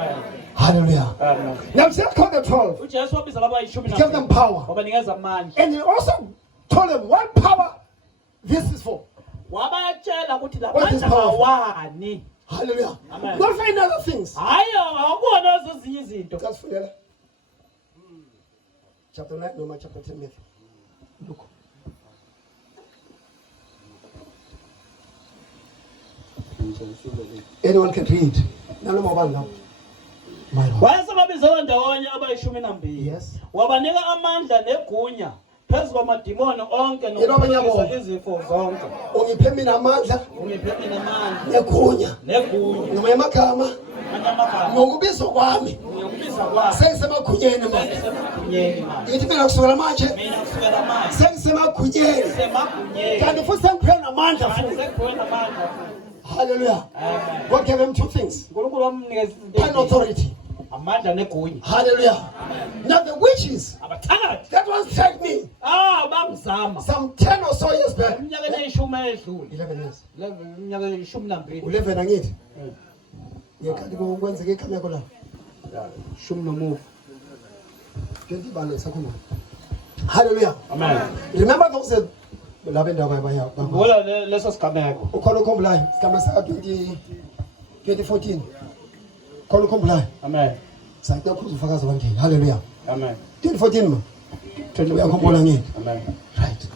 Amen. Hallelujah. Amen. Now Jesus called the 12. uJesu wabiza laba He gave them 12 power. wabanikeza amandla. And he also told them what power this is for. Wabatshela ukuthi la What is mandla powerful? awani. Hallelujah. Amen. Not for any other things. Hayi akubona ezinye izinto. That's for chapter 9, no, chapter 10, maybe. Look. Anyone can read. No more now. Wayesebabiza ndawonye abayi12. Yes. Wabanika amandla negunya phezu kwamadimoni onke nokuphilisa izifo zonke. Ungiphe mina amandla. Ungiphe mina amandla. Negunya. Negunya. Noma amagama. Amagama. Nokubiza kwami. Ukubiza kwami. Sengizemagunyeni manje. Sengizemagunyeni manje. Yithi mina kusukela manje. Mina kusukela manje. Sengizemagunyeni. Semagunyeni. Kanti futhi sengiphe namandla futhi. Sengiphe namandla. Hallelujah. Amen. God gave him two things. uNkulunkulu wamnikeza And authority. amandla negunya. Hallelujah. Now the witches, Abathakathi. that one struck me. Bangizama. Some 10 or so years back. Iminyaka eyishumi edlule. 11 years. Iminyaka eyishumi 11 angithi. Ngekhathi kwenzeke ikhameko la. 10 nomuva. 20 balo sakhona. Hallelujah. Amen. Remember those laba ndawo bayaya. Ngola leso sigameko. Ukhona ukhumbulayo isigaba sa 2014. Khona ukhumbulayo. Amen. Sathi ukhuza ufakazi wangeni. Hallelujah. Amen. 2014 ma. 20 uyakhumbula ngithi. Amen. Right.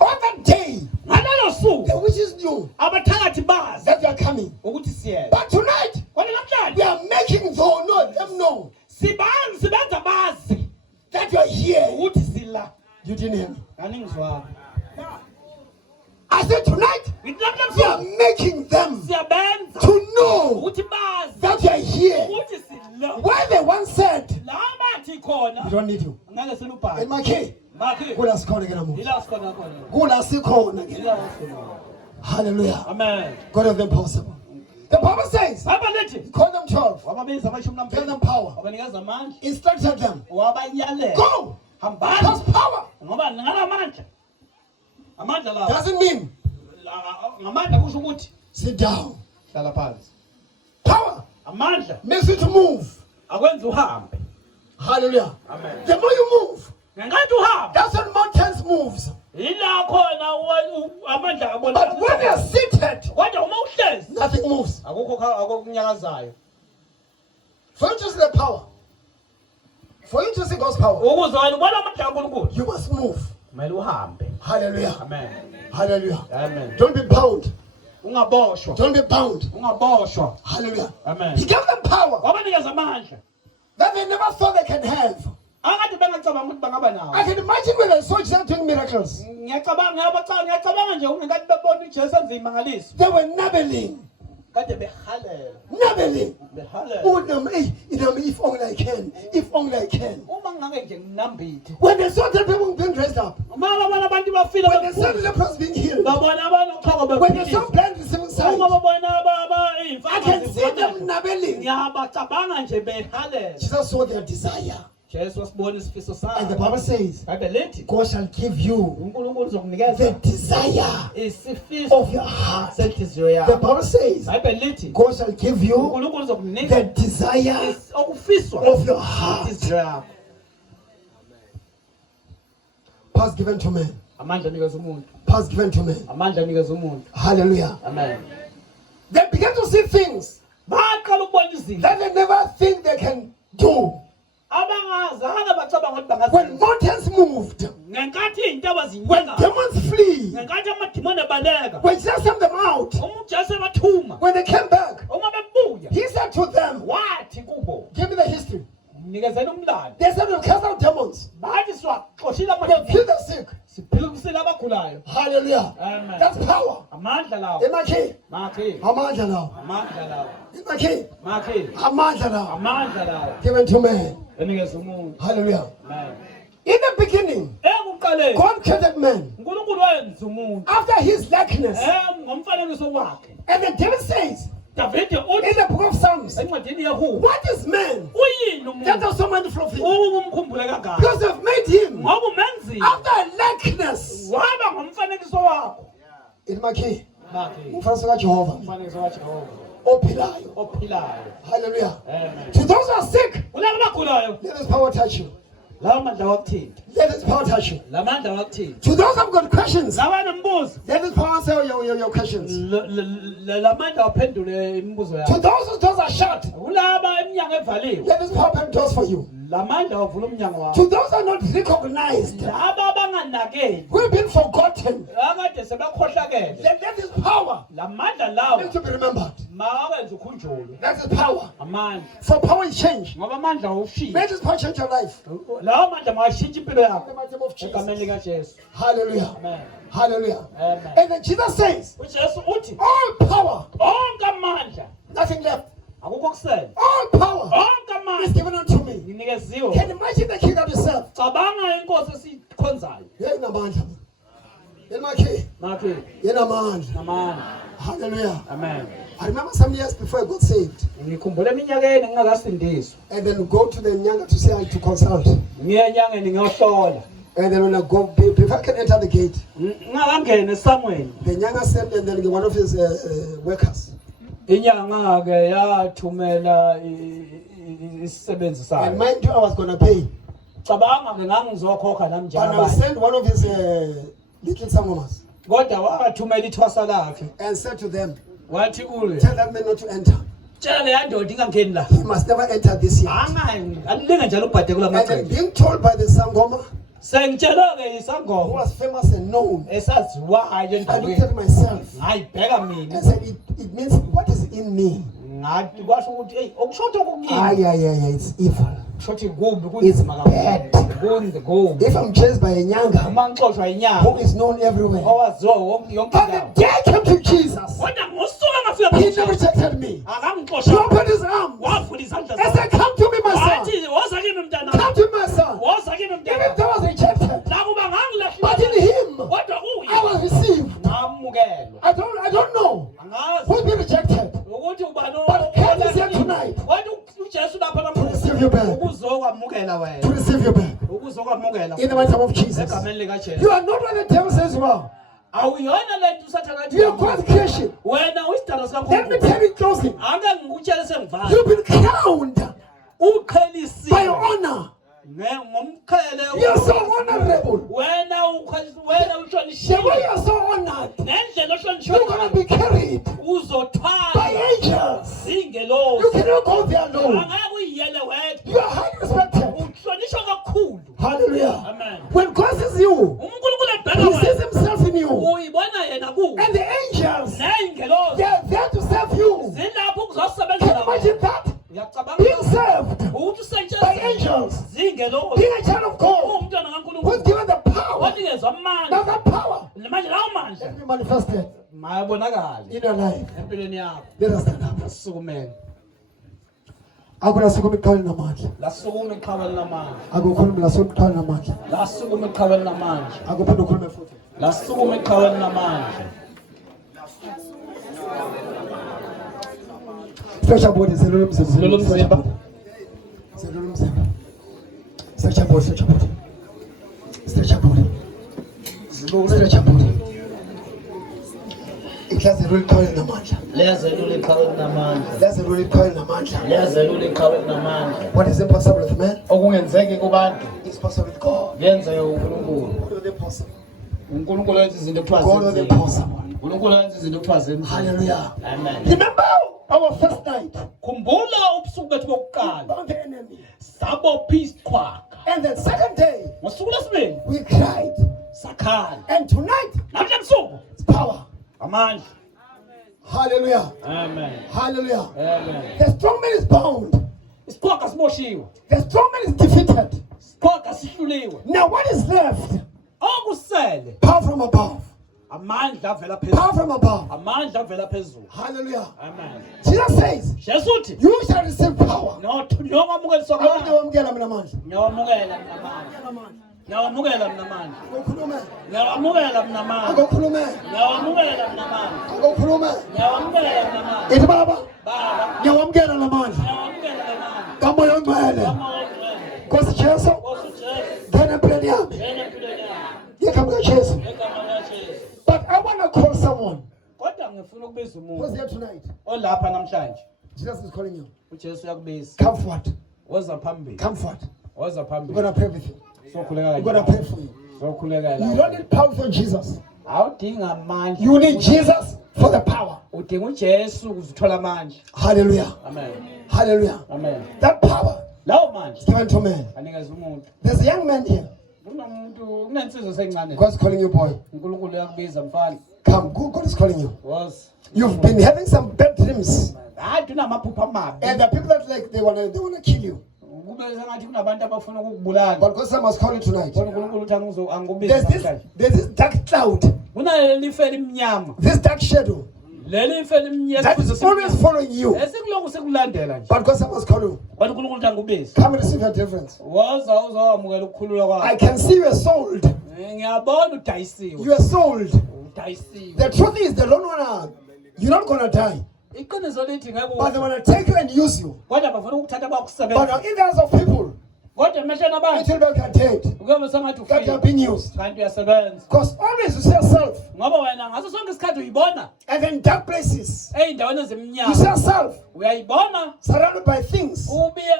On that day, ngalelo suku the witches knew abathakathi bazi that they are coming. ukuthi siyeza. But tonight, Kodwa we namhlanje are making them know sibenza bazi that you are here. ukuthi sila. You didn't hear me. Aningizwanga. I said tonight, Ngithi we are namhlanje making them siyabenza to know ukuthi bazi that you are here. ukuthi sila. Why they once said, La bathi khona we don't need you. ngeke silubhale. And my key, Makhe kula sikhona ke namuhla. ila sikhona khona. Kula sikhona ke. Ila sikhona. Hallelujah. Amen. God of the impossible. The Bible says, Baba lethi call them 12. wababiza Tell amashumi them power. wabanikeza amandla Instructed them. wabanyalela. Go. Hambani Because power ngoba nginamandla. Amandla lawo. doesn't mean Ngamandla kusho ukuthi sit down. hlala phansi. Power Amandla makes you to move. akwenza uhambe. Hallelujah. Amen. The more you move, Ngenkathi uhambe that's when mountains moves. ila khona amandla abona. But when you're seated, kodwa uma uhlezi nothing moves. akukho kunyakazayo. For you to see the power, for you to see God's power, Ukuze wena ubona amandla kaNkulunkulu you must move. kumele uhambe. Hallelujah. Amen. Hallelujah. Amen. Don't be bound. Ungaboshwa. Don't be bound. Ungaboshwa. Hallelujah. Amen. He gave them power Wabanikeza amandla. that they never thought they can have. Akade bengacabanga ukuthi bangaba nawo. I can imagine when I saw Jesus doing miracles. Ngiyacabanga nje ungathi bebona uJesu enza imangaliso. They were nibbling. Kade behalela. Nibbling. Behalela. Oh, no, if only I can. If only I can. Uma ngake nje nginambithe. When they saw the people being raised up, Uma babona abantu bafile when they saw the lepers being healed, babona abantu uxhoko when they saw bephilisa. blind receiving sight, Uma babona I imfana can see them nibbling. ngiyabacabanga nje behalela. Jesus saw their desire. Jesu wasibona isifiso And the sakhe. Bible says, Kade lethi God shall give you uNkulunkulu the uzokunikeza desire isifiso of your heart. senhliziyo The yakho. Bible says, Bible lithi God shall give you uNkulunkulu the uzokunika desire okufiswa of your heart. inhliziyo yakho. Past given to men. Amandla anikeza umuntu. Past given to men. Amandla anikeza umuntu. Hallelujah. Amen. They began to see things Baqala ukubona izinto that they never think they can do. abangazange bacabanga ukuthi When bangazenza. mountains moved, Ngenkathi izinto when abazinyenga. demons flee, Ngenkathi amadimoni ebaleka. when Jesus sent them out, Uma uJesu ebathuma. when they came back, Uma bebuya. he said to them, Wathi kubo. give me the history. Nikezeni umlando. They said we'll cast out demons. Bathi siwaxoshile We'll heal amadimoni. the sick. Siphilukisile abagulayo. Hallelujah. Amen. That's power. Amandla lawo. In my key. Makhe. Amandla now. Amandla lawo. In my key. Makhe. Amandla now. Amandla lawo. Given to man. Enikeza umuntu. Hallelujah. Amen. In the beginning, Ekuqaleni God created man uNkulunkulu wayenza umuntu. after his likeness. Ngomfanekiso wakhe. And the David says Davide in uthi the book of Psalms, encwadini yeHubo. what is man Uyini that umuntu? has so mindful of him? Umkhumbule kangaka. Because they've made him Ngoba umenzile. after a likeness. Waba ngomfanekiso wakho. In my key. Makhe. Umfanekiso kaJehova. Umfanekiso kaJehova. ophilayo. Hallelujah. Amen. To those who are sick, Kulabo abagulayo, let His power touch you. lawo mandla wakuthinta. Let His power touch you. La mandla wakuthinta. To those who have got questions, Labanombuzo, let His power answer your questions. la mandla waphendule imibuzo To yakho. those whose doors are shut, Kulaba iminyango evaliwe, let His power open doors for you. la mandla wavula umnyango wakho. To those who are not recognized, Laba abanganakeki, who have been forgotten, akade sebakhohlakele, let His power la mandla lawo need to be remembered. mawenze ukhunjulwe. That's His power. Amandla, For power is change. ngoba amandla ushiya. Let His power change your life. Lawo mandla mawashintsha impilo In yakho. the mighty name of Egameni Jesus. likaJesu. Hallelujah. Amen. Hallelujah. Amen. And then Jesus says, uJesu uthi all power, onke amandla nothing left. akukho kusele. All power Onke is amandla given unto me. nginikeziwe. Can you imagine the king that you serve? Cabanga inkosi esikhonzayo. Yena mandla. Yena king. Makhe Yena mandla. namandla. Hallelujah. Amen. I remember some years before I got saved, Ngikhumbula eminyakeni ngingakasindiswa. and then go to the Nyanga to say to consult. Ngiye enyangeni ngiyohlola. And then when I go, before I can enter the gate, Ngingakangena esangweni. the Nyanga sent and then one of his workers. Inyanga ke yathumela isisebenzi And sayo. mind you, I was gonna pay. Cabanga ke ngangizokhokha nami But I njalo. sent one of his little sangomas Kodwa wathumela ithwasa lakhe. and said to them, Wathi kuye, tell that man not to enter. tshela le yandoda ingangeni la. He must never enter this year. Alinge njalo ubhade kula And then macebo. being told by the sangoma, Sengitshela ke who isangoma was famous and known, esaziwayo I looked endaweni. at myself Ngayibheka mina. and said, it means what is in me? Ngathi kwasho ukuthi hey okushoto Ah, kukini. yeah, it's evil. Shothi kubi It's kunzima bad. kakhulu. Kubi. If I'm chased by a Nyanga Uma ngixoshwa who inyanga is known everywhere, owaziwa wonke yonke but indawo. the day I came to Jesus, Kodwa ngosuku ngafika he phansi. never rejected me. He Akangixosha. opened his arms Wavula izandla and said, come to me, my son. Wathi woza kimi mntana. Come to me, my son. Woza kimi Even mntana. though I was rejected, Nakuba but ngangilahlile. in him, Kodwa I kuye was received. ngamukelwa. I don't know Angazi who's been rejected ukuthi ubani But God is here tonight. Wathi uJesu lapha to receive you back. ukuzokwamukela To wena. receive you back. Ukuzokwamukela. In the mighty name of Jesus. Egameni likaJesu. You are not what the devil says you are. Awuyona lento usathana You are God's creation. wena uyisidalo Let me sikaNkulunkulu. tell you closely. Ake ngikutshele sengivala. You've been crowned by Uqhelisiwe honor. ngomqhele. You are so honorable. Wena The uhlonishwe. way you are so honored, Nendlela ohlonishwe you're going to be carried by uzothwala angels. zingelosi. You cannot go there alone. Angeke uyiyele wedwa. You are highly respected. Uhlonishwa kakhulu. Hallelujah. Amen. When God sees you, uNkulunkulu He ebheka sees wena Himself in you. uyibona yena kuwe. And the angels, they Neyingelosi are there to serve you. zilapho Can you ukuzosebenzela imagine that? uyacabanga Being served ukuthi by usetshenziswe angels. zingelosi Being a child of God. umntwana Who's kaNkulunkulu given the power. wanikezwa Now amandla. that power, Manje lawo mandla let me manifest it mayabonakala in your life. empilweni yakho. Let us stand up. Sukumele Akuna sikhuluma namandla. lasukuma eqhawini lamandla. Akukhuluma lasukuma namandla. Lasukuma eqhawini lamandla. Akuphinda ukhulume futhi. Lasukuma eqhawini lamandla. Stretch your body. Zelula umzimba. Zelula umzimba. Zelula umzimba. Stretch your body. Stretch your body. Stretch your body. Stretch your body. Ihlazelula iqhawini namandla. Leyazelula eqhawini lamandla. Ihlazelula iqhawini namandla. Leyazelula eqhawini lamandla. What is impossible with man Okungenzeki kubantu is possible with God. yenzeke uNkulunkulu. What is impossible? uNkulunkulu wenza izinto ekuthiwa God is zinzima. impossible. uNkulunkulu wenza izinto ekuthiwa zinzima. Hallelujah. Amen. Remember our first night. Khumbula ubusuku bethu bokuqala. Found the enemy. Sabopha isiqhwaga. And then second day, Ngosuku lwesibili we cried. sakhala. And tonight, Namhla ebusuku it's power. amandla. Hallelujah. Amen. Hallelujah. Amen. The strong man is bound. Isiqhwaga siboshiwe. The strong man is defeated. Isiqhwaga sihluliwe. Now what is left? Okusele Power from above. amandla avela Power phezulu. from above. Amandla avela phezulu. Hallelujah. Amen. Jesus says, Jesu uthi you shall receive power. nongamukeliswa Abantu amandla. bamkela mina manje. Ngiyawamukela mina amandla. Ngiyawamukela mina amandla. Akukhulume. Ngiyawamukela mina amandla. Akukhulume. Ngiyawamukela mina amandla. Akukhulume. Ngiyawamukela mina amandla. Ithi baba, Baba, ngiyawamkela lamandla. ngiyawamukela mina amandla. Kamoya ongcwele. Amawongcwele. Nkosi Jesu, Nkosi uJesu, ngena empilweni yami. yena empilweni yami. Ngegama likaJesu. Egama likaJesu. But I want to call someone Kodwa ngifuna ukubiza who's umuntu here tonight. olapha namhlanje. Jesus is calling you. uJesu uyakubiza. Come forward. Woza phambili. Come forward. Woza We're phambili. going to pray with you. Sokhuleka We're going to pray for you. Sokhuleka You la. don't need power for Jesus. Awudinga amandla. You need Jesus for the power. Udinga uJesu ukuzithola amandla. Hallelujah. Amen. Hallelujah. Amen. That power Lawo mandla is given to man. anikeza umuntu. There's a young man here. Kunomuntu kunensizwe sencane. God's calling you, boy. uNkulunkulu uyakubiza mfana. Come. God is calling you. Woza. You've been having some bad dreams. Hayi unamaphupho amabi. And the people that like they wanna kill you. Kube sengathi kunabantu abafuna ukukubulala. But God must call you tonight. Kodwa uNkulunkulu uthi angikubiza namhlanje. There's this dark cloud, Kunaleli ife elimnyama. this dark shadow Leli ife elimnyama that is always following you. esikuloko sekulandela nje. But God must call you. Kodwa uNkulunkulu uthi angikubiza. Come and receive your deliverance. Woza uzawamukela ukukhululwa I kwakho. can see you are sold. Ngiyabona udayisiwe. You are sold. Udayisiwe. The truth is, they don't wanna. You're not gonna die, Iqiniso lithi ngeke but they wanna take you and use you. kodwa bafuna ukuthatha But bakusebenza. in the hands of people, Kodwa emehlweni it abantu will be like you're dead. kube sengathi That you are ufile. being used. Kanti uyasebenza. Because always you see yourself, Ngoba wena ngaso sonke isikhathi uyibona and then dark places, ey'ndaweni you see ezimnyama. yourself Uyayibona surrounded by things. ubiye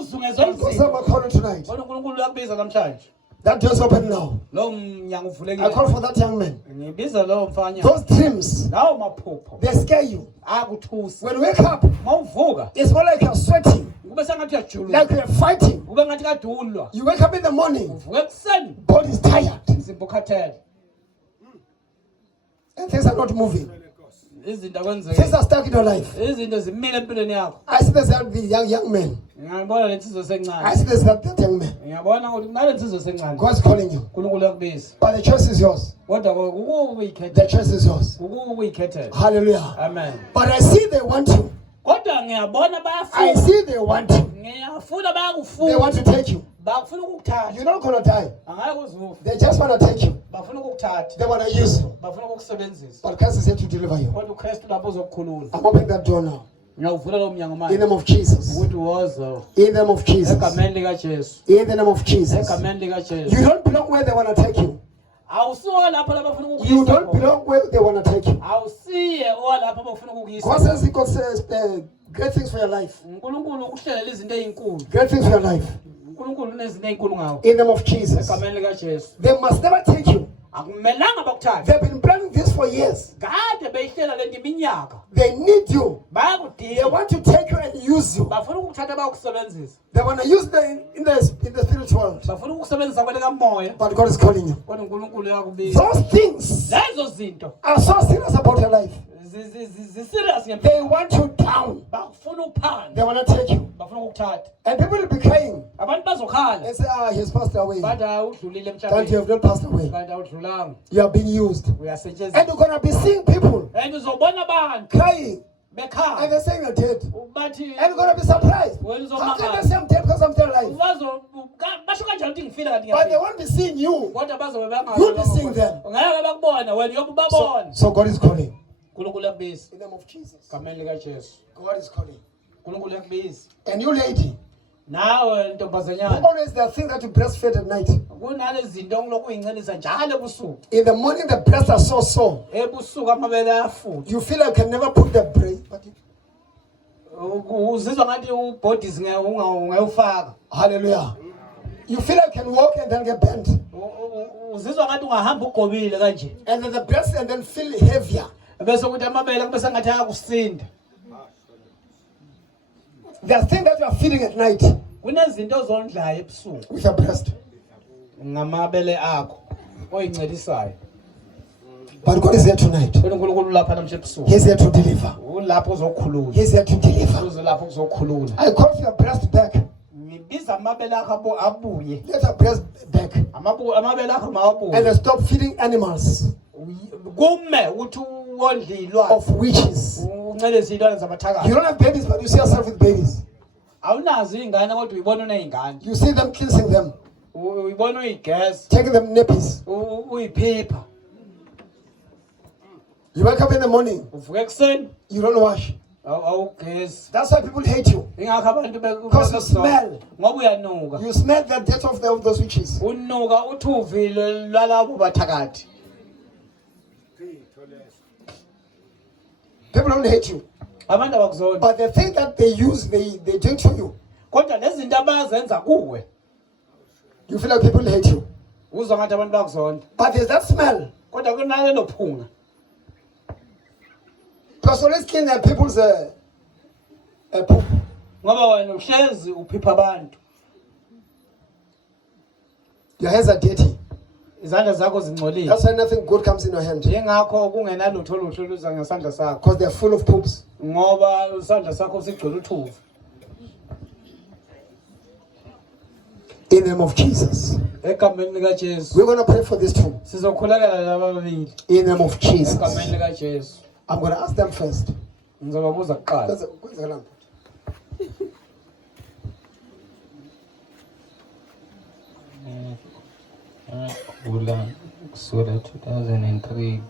uzungezwe But God izinto. must call you tonight. Kodwa uNkulunkulu uyakubiza namhlanje. That door's open now. Lowo mnyango I uvulekile. call for that young man. Ngibiza lowo mfanya. Those dreams, Lawo maphupho they scare you. akuthusi. When you wake up, Mawuvuka it's more like you're sweating, kube sengathi uyajulula. like you're fighting. Kube ngathi kadulwa. You wake up in the morning, Uvuka ekuseni body is tired, umzimba ukhathele. and things are not moving. Izinto Things kwenzeke. are stuck in your life. Izinto zimile empilweni yakho. I see there's that young man. Ngiyabona le nsizwe I sencane. see there's that young man. Ngiyabona ukuthi kunale nsizwe sencane. God's calling you. uNkulunkulu uyakubiza. But the choice is yours. Kodwa ukuyikhethela. The choice is yours. Ukuyikhethela. Hallelujah. Amen. But I see they want you. Kodwa ngiyabona I bayafuna. see they want you. Ngiyafuna They want bayakufuna. to take you. Bafuna ukukuthatha. You're not going to die. Angeke uzufe. They just want to take you. Bafuna ukukuthatha. They want to use you. Bafuna ukukusebenzisa. But Christ is here to deliver you. Kodwa uKristu lapho uzokukhulula. I'm opening that door now. Ngiyawuvula lo mnyango In manje. the name of Jesus. Ukuthi woza. In the name of Jesus. Egameni likaJesu. In the name of Jesus. Egameni likaJesu. You don't belong where they want to take you. Awusiwo lapho labafuna You ukukuyisa don't khona. belong where they want to take you. Awusiye owalapho abafuna ukukuyisa. God says great things for your life. uNkulunkulu ukuhlelela izinto ezinkulu. Great things for your life. uNkulunkulu unezinto ezinkulu ngawo. In the name of Jesus. Egameni likaJesu. They must never take you. Akumelanga bakuthathe. They've been planning this for years. Kade beyihlela lento iminyaka. They need you. They Bayakudinga. want to take you and use you. Bafuna ukukuthatha bayokusebenzisa. They want to use them in the spiritual world. Bafuna ukukusebenzisa kwele kamoya. But God is calling you. Kodwa uNkulunkulu uyakubiza. Those things Lezo zinto are so serious about your life. ziserious ngempela. They want you down. Bafuna uphandle. They want to take you. Bafuna ukuthatha. And people will be crying Abantu bazokhala. and say, he's passed away. Bathi udlulile That you emhlabeni. have not passed away. Kanti awudlulanga. You are being used. Uyasetshenziswa. And you're going to be seeing people And uzobona abantu crying. And bekhala. they're saying you're dead. Bathi And you're going to be surprised. When How can they say I'm dead because I'm still alive? basho kanjani ukuthi ngifile kanti But they ngiyafile. won't be seeing you. Kodwa bazobe You'll be seeing them. ngeke bakubona wena uyobe ubabona. So God is calling. uNkulunkulu uyakubiza. In the name of Jesus. Egameni likaJesu. God is calling. uNkulunkulu uyakubiza. And you lady, Nawe ntombazanyana. always there are things that you breastfeed at night. Kunale zinto ongilokhu uyincelisa njalo ebusuku. In the morning, the breasts are so sore. Ebusuku amabele ayafutha. You feel like you can never put the breast. Uzizwa ngathi ubodies ungewufaka. Hallelujah. You feel like you can walk and then get bent. Uzizwa ngathi ungahamba ugobile kanje. And then the breast and then feel heavier. Bese ukuthi amabele kube sengathi ayakusinda. There are things that you are feeling at night Kunezinto ozondlayo ebusuku with your breast. ngamabele akho oyincelisayo. But God is here tonight. Kodwa uNkulunkulu lapha namhla ebusuku. He's here to deliver. Ulapho uzokhulula. He's here to deliver. Uzolapho kuzokhulula. I call for your breast back. Ngibiza amabele akho abuye. Let your breast back. Amabele akho mawabuye. And then stop feeding animals Kume ukuthi uwondlilwa. of witches. Uncelisa izilwane zamathakazi. You don't have babies, but you see yourself with babies. Awunazo izingane kodwa uyibona unezingane. You see them cleansing them, Uyibona uyigeza. taking them nappies. Uyiphipha. You wake up in the morning, Uvuka ekuseni you don't wash. awugezi. That's why people hate you. Ingakho abantu Because you smell. ngoba uyanuka. You smell the death of those witches. Unuka uthuvile lwalabo bathakathi. People don't hate you. abantu abakuzondi. But the thing that they use, they do to you. Kodwa lezinto abazenza kuwe. You feel like people hate you. Uzwa ngathi abantu bakuzonda. But there's that smell. Kodwa kunalelo phunga. Because always clean their people's poop. Ngoba wena uhlezi uphipha abantu. Your hands are dirty. Izandla zakho zingcolile. That's why nothing good comes in your hand. Ngakho kungenalutho oluhle luza ngesandla sakho. Because they're full of poops. Ngoba isandla sakho sigcwele uthuvu. In the name of Jesus. Egameni lika Jesu. We're going to pray for this too. Sizokhulekela laba babili. In the name of Jesus. Egameni lika Jesu. I'm going to ask them first. Ngizobabuza kuqala. Ula kusukela 2003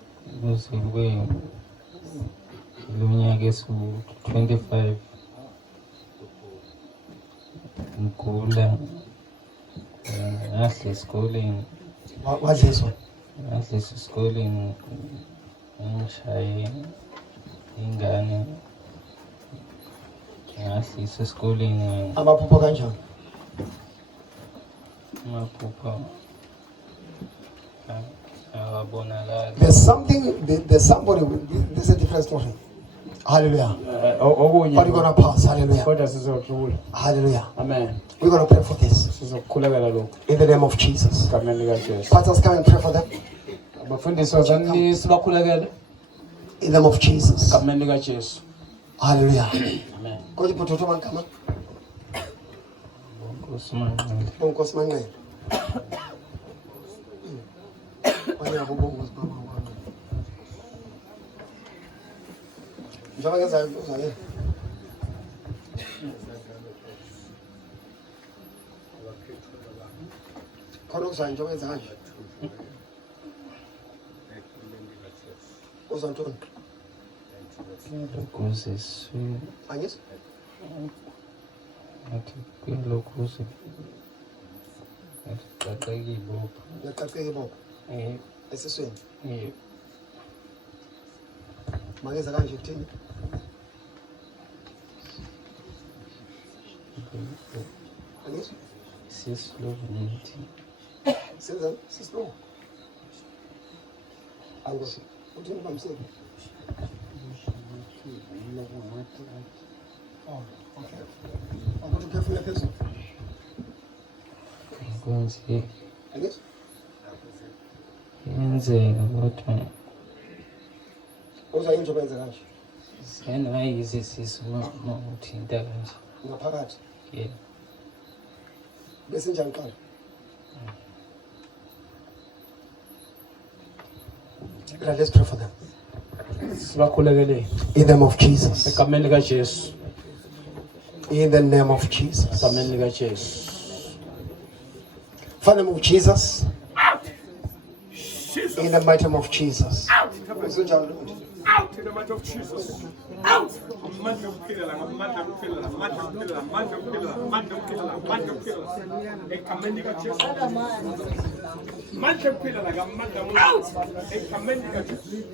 kuze kube lo nyaka esu-25 ngigula ngahlala esikoleni ngishaye ingane ngahlisa esikoleni Amaphupho kanjani? amaphupho awabonakali. There's somebody, this is a different story. Hallelujah. But we're going to pass. Hallelujah. Kodwa sizodlula. Hallelujah. Amen. We're going to pray for this. Sizokhulekela lokho. In the name of Jesus. Egameni lika Jesu. Pastors, come and pray for them. Abafundisi wazani sibakhulekele. In the name of Jesus. Egameni lika Jesu. Hallelujah. Amen. Koji photo mankama. Nkosi Manqele. Nkosi Manqele. Bayabonga sibaba wami. Njengoba ngenza uzake. Khona uzake njengoba ngenza kanje. Uzantoni? Ukuze su Angisi? athi kulokuze aqaqeke ibopha. Ngiyaqaqeka ibopha. Esisweni. Mangenza kanje kuthini? Angisi? Sislovenity. Senza sislo. Angisi. Uthini bamsebe? Oh, okay. Ukuthi uphefumule phezulu. Kwenze Angisi? yenzeka kodwa Uzake njengoba yenza kanje. senayize sisu mawuthinta kanje. Ngaphakathi. Yeah. Bese njani qala? Let's pray for them. Sibakhulekele. In the name of Jesus. Egameni lika Jesu. In the name of Jesus. Egameni lika Jesu. Father, in the name of Jesus. In the mighty name of Jesus. Out in the mighty of Jesus. Out! Amanda ukilala, amanda ukilala, amanda ukilala, amanda ukilala, amanda ukilala, amanda ukilala. Ekamendika Jesu. Amanda ukilala, amanda out! Ekamendika Jesu.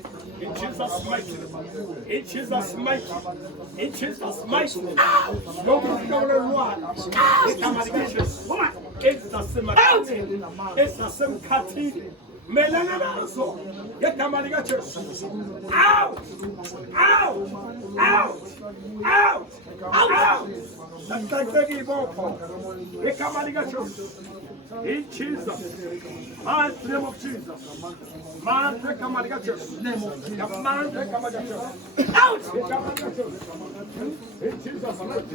In Jesus' mighty name. In Jesus' mighty. In Jesus' mighty name. No more Lord. Ekamendika Jesu. It's the same. It's the same cutting. Melanazo, get the money got you. Out! Out! Out! Out! Out! That's like the give up. Get the money got you. In Jesus, man, name of Jesus, man, take the money got you. Name of Jesus, man, take the money got you. Out! Get the money got you. In Jesus' name,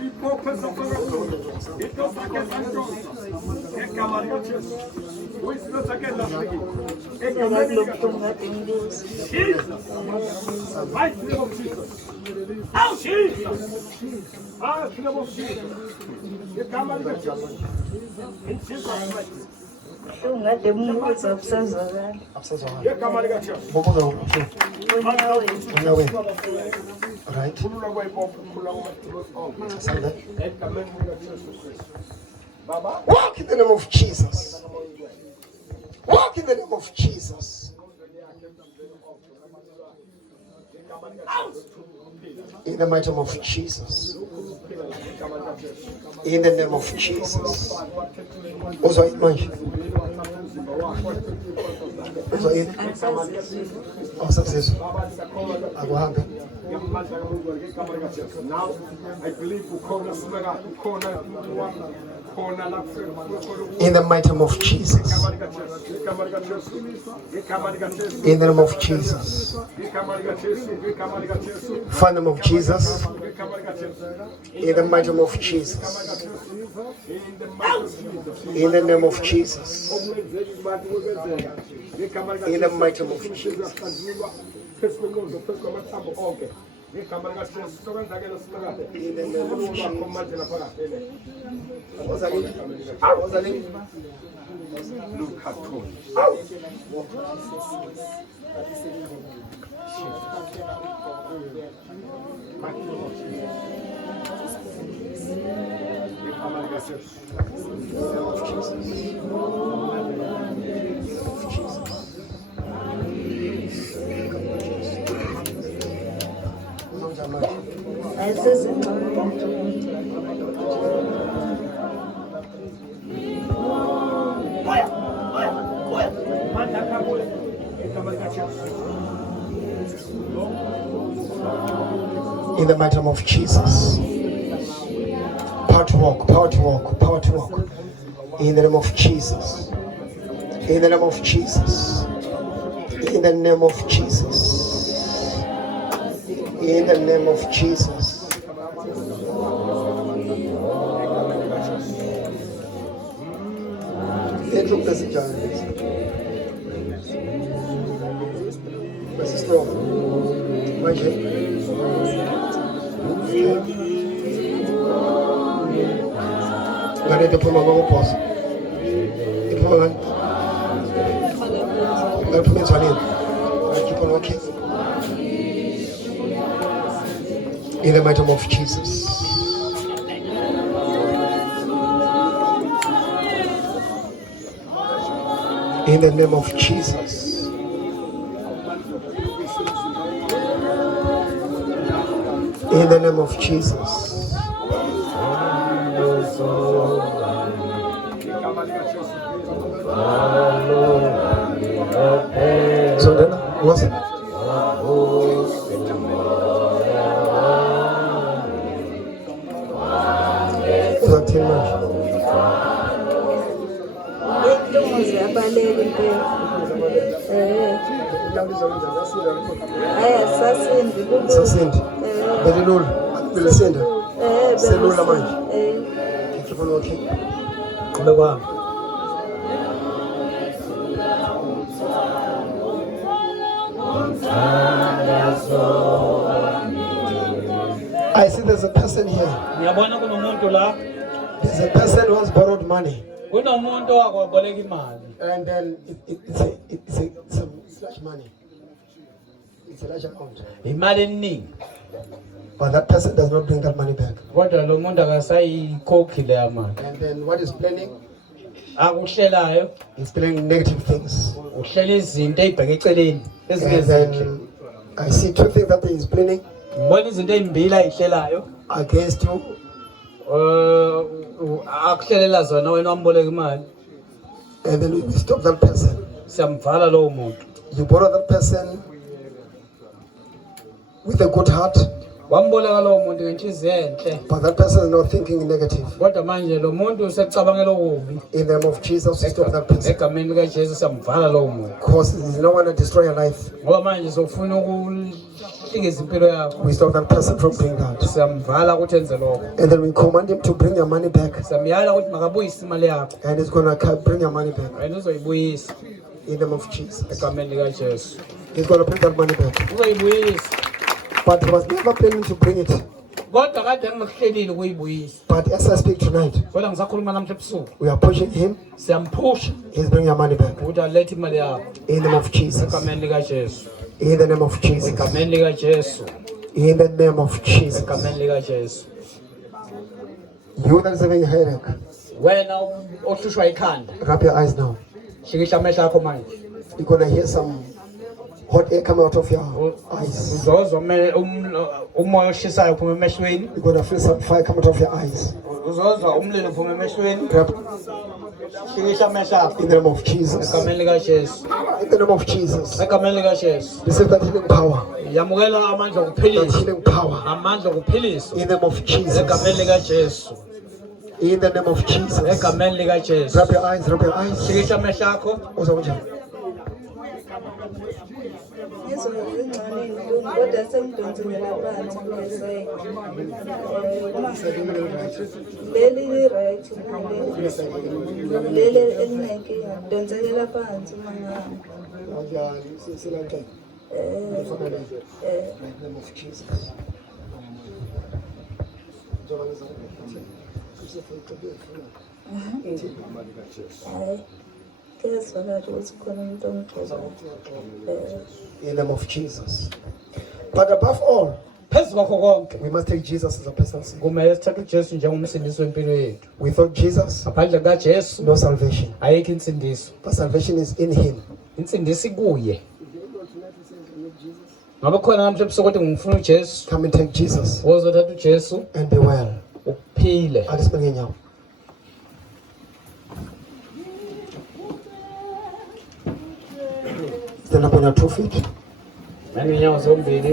he opens up the road. It goes like a sun. Get the money got you. Jesus. Mighty name of Jesus. Oh, Jesus. Mighty name of Jesus. You come and get you. In Jesus' mighty name. Ungade mumuza abusazakala. You come and get you. Right. Walk in the name of Jesus. Walk in the name of Jesus. In the mighty name of Jesus. In the name of Jesus. Also, it manje. Also, it. Oh, success. Akuhambe. Now, I believe In the mighty name of Jesus. In the name of Jesus. Father, name of Jesus. In the mighty name of Jesus. In the name of Jesus. In the mighty name of Jesus. In the mighty name of Jesus. Power to walk, power to walk, power to walk. In the name of Jesus. In the name of Jesus. In the name of Jesus. In the name of Jesus. Look, that's a giant. This is strong. Gak ada depan mama pos. Itu kan? Gak punya salin. Keep on walking. In the mighty name of Jesus. In the name of Jesus. In the name of Jesus. So then, what's it? Sasindi. Belilul. Belisenda. Selula manje. Keep on walking. Kule kwami. I see there's a person here. Ngiyabona kunomuntu la. There's a person who has borrowed money. Kunomuntu wakwaboleka imali. And then it's a large money. It's a large amount. Imali eningi. But that person does not bring that money back. Kodwa lo muntu akasayikhokhi leya mali. And then what is planning? Akuhlelayo. He's planning negative things. Uhlela izinto ezibheke eceleni And ezingezinhle. then I see two things that he is planning Ngibona izinto ezimbili ayihlelayo. against you. Akuhlelela zona wena wamboleka imali. And then we stop that person. Siyamvala lowo muntu. You borrow that person with a good heart, Wamboleka lowo muntu ngenhliziyo enhle. but that person is not thinking negative. Kodwa manje lo muntu usecabangela okubi. In the name of Jesus, we stop that person. Egameni likaJesu siyamvala lowo muntu. Because he don't want to destroy your life. Ngoba manje sofuna ukuhlikeza impilo yakho. We stop that person from doing that. Siyamvala ukuthi enze lokho. And then we command him to bring your money back. Siyamyala ukuthi makabuyise imali yakho. And he's going to bring your money back. Wena uzoyibuyisa In the name of Jesus. egameni likaJesu. He's going to bring that money back. Uzoyibuyisa. But he was never planning to bring it. Kodwa kade ngikuhlelile ukuyibuyisa. But as I speak tonight, Kodwa ngisakhuluma namhla ebusuku. we are pushing him. Siyamphusha He's bringing your money back. ukuthi alethe imali yakho In the name of Jesus. egameni likaJesu. In the name of Jesus. Egameni likaJesu. In the name of Jesus. Egameni likaJesu. You that is having a headache, Wena ohlushwa ikhanda. wrap your eyes now. Shikisha amehlo akho manje. You're going to hear some Hot air come out of your eyes. Uzozwa umoya oshisayo uphuma emehlweni. You're going to feel some fire come out of your eyes. Uzozwa umlilo uphuma emehlweni. Grab Shikisha amehlo akho. in the name of Jesus. Egameni likaJesu. In the name of Jesus. Egameni likaJesu. Receive that healing power. Yamukela amandla That okuphilisa. healing power. Amandla okuphiliswa. In the name of Jesus. Egameni likaJesu. In the name of Jesus. Egameni likaJesu. Rub your eyes, rub your eyes. Shikisha amehlo akho. Uzawunjani? ngizwa ingxenye inhlungu kodwa sengidonsela phansi ngesayini. Leli li-right leli elinenkinga ngidonsekela phansi uma ngihamba. In the name of Jesus. Hayi kuyazwakala ukuthi khona umuntu ongigxozayo. In the name of Jesus. But above all, Phezu kwakho konke. we must take Jesus as a personal Savior. Kumele sithathe uJesu njengomsindisi wempilo yethu. Without Jesus, Ngaphandle kaJesu no salvation. ayikho insindiso. But salvation is in Him. Insindiso kuye. Ngabe khona namhla ebusuku kodwa ngifuna uJesu. Come and take Jesus Wozothatha uJesu and be well. uphile. Alisibeke nyawo. Stand up on your 2 feet. Nangenyawo zombili.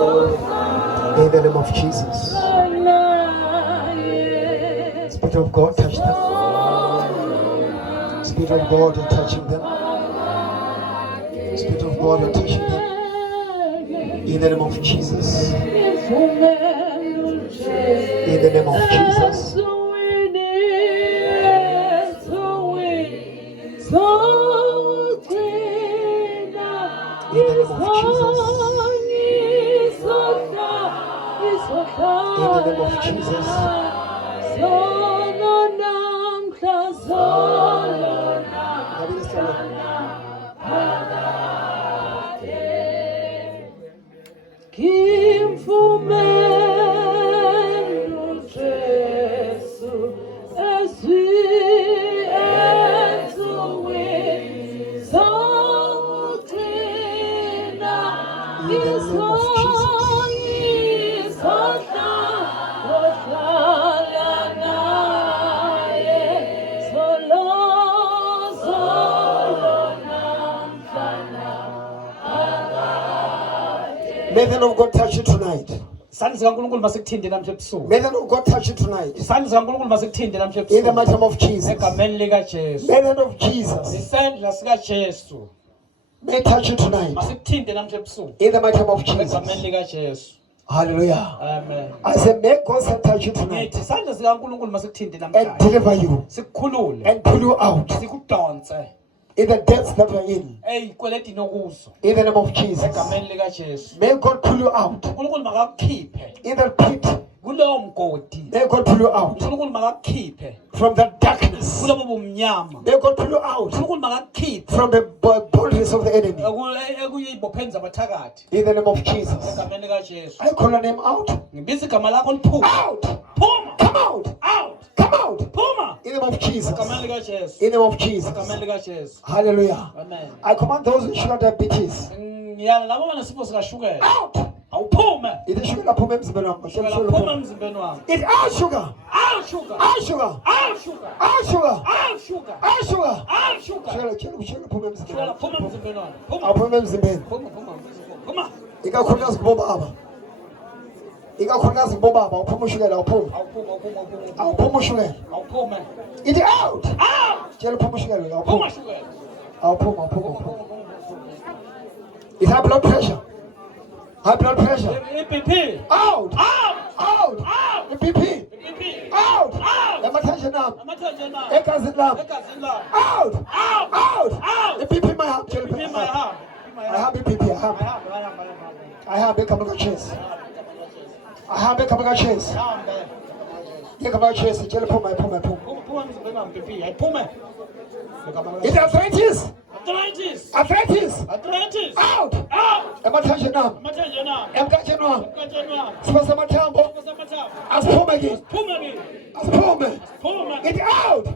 In the name of Jesus. Spirit of God, touch them. Spirit of God, you're touching them. Spirit of God, you're touching them. In the name of Jesus. In the name of Jesus. In the name of Jesus. In the name of Jesus. In the name of Jesus. May the Lord God touch you tonight. Isandla sikaNkulunkulu masikuthinde namhla ebusuku. May the Lord God touch you tonight. Isandla sikaNkulunkulu masikuthinde namhla In the ebusuku. mighty name of Jesus. Egameni likaJesu. May the Lord of Jesus. Isandla sikaJesu May touch you tonight. masikuthinde namhla ebusuku. In the mighty name of Jesus. Egameni likaJesu. Hallelujah. Amen. I said, may God touch you tonight Ngithi isandla sikaNkulunkulu masikuthinde and namhla. deliver you Sikukhulule. and pull you out Sikudonse. in the depths that you're in. Eyikweletini okuzo. In the name of Jesus. Egameni likaJesu. May God pull you out uNkulunkulu makakukhiphe in the pit. kulowo mgodi. May God pull you out uNkulunkulu makakukhiphe from that darkness. kulobo bumnyama. May God pull you out uNkulunkulu makakukhiphe from the boundaries of the enemy. ekuyibopheni zabathakathi. In the name of Jesus. Egameni likaJesu. I call your name out. Ngibiza igama lakho liphume. Out. Phuma. Come out. Out. Come out. Phuma. In the name of Jesus. Egameni likaJesu. In the name of Jesus. Egameni likaJesu. Hallelujah. Amen. I command those with sugar diabetes. Ngiyala labo abanesifo sikashukela. Out. Awuphume. It is sugar phuma emzimbeni wakho. Shukela phuma emzimbeni wakho. It out sugar. Out sugar. Out sugar. Out sugar. Out sugar. Out sugar. Out sugar. Out sugar. Sugar phuma emzimbeni Shukela wakho. phuma emzimbeni wakho. Phuma. Awuphuma emzimbeni. Phuma. Ikakhulukazi kubobaba. Ikakhulukazi kubobaba awuphuma ushukela awuphuma. Awuphuma ushukela. Awuphume. It out. Out. Tshela uphuma ushukela Phuma awuphuma. shukela. Awuphuma. It's high blood pressure. High blood pressure. iBP. Out. Out. Out. Out. The BP. iBP. Out. Out. Amathension am. Amathaje na. Egazini lami. Egazini lakho. Out. Out. Out. Out. The BP my hand. iBP mayahamba. I have the BP. I have a couple of chairs. I have a couple of chairs. Take about chairs. Tell me, Phuma emzimbeni wakho iBP. Ayiphume. it's arthritis. Arthritis. Arthritis. Arthritis. Out. Out. Amathension am. Amathaje na. Emkhatheni wami. Emkhatheni wakho. Sipho samathambo. Kusamathambo. Asiphume ke. Phuma ke. Asiphume. Phuma. Ithi out.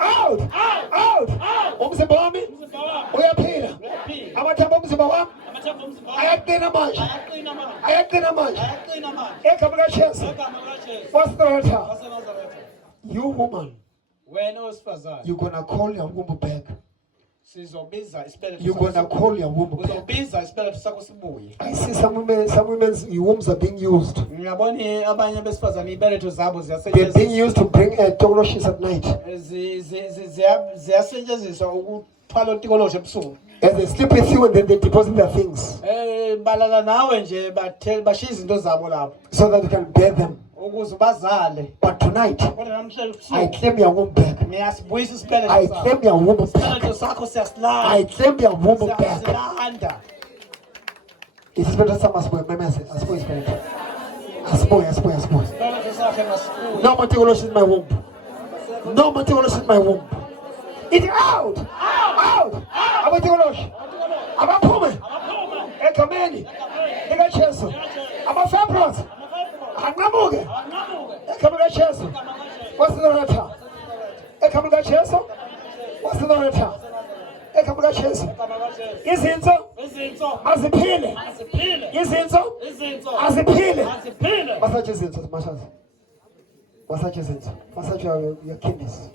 Out. Out. Umzimba wami uyaphila. Amathambo omzimba wami ayaqina manje. Ayaqina manje. Egama likaJesu. Wasithatha. You woman, Wena owesifazane you're gonna call your womb back. sizobiza isibeletho You're sakho gonna call your womb back. uzobiza isibeletho sakho sibuye. I see some women's wombs are being used. Ngiyabona abanye besifazane ibeletho zabo They're ziyasetshenziswa. being used to bring tokoloshes at night. Ziyasetshenziswa ukuthwala utikoloshi ebusuku. As they sleep with you and then they deposit their things Balala nawe nje bashiya izinto zabo lapho so that you can bear them. ukuze bazale. But tonight, Kodwa namhlanje I ebusuku claim your womb back. ngiyasibuyisa isibeletho I sakho. claim your womb back. Isibeletho sakho I siyasilanda. claim your womb back. Siyasilanda. It is better some asboy, my message. Asboy is better. Asboy. Isibeletho sakhe masibuye. No more tokoloshes in my womb. No more tokoloshes in my womb. It's out. Out. Abatikolosh. Abaphume. Egameni. likaJesu. Ama-fibroids. Anqamuke. Egama likaJesu. Wasithatha. Egama likaJesu. Wasithatha. Egama likaJesu. Izinso aziphile. Izinso aziphile. Massage izinso, massage. Massage izinso. Massage your kidneys.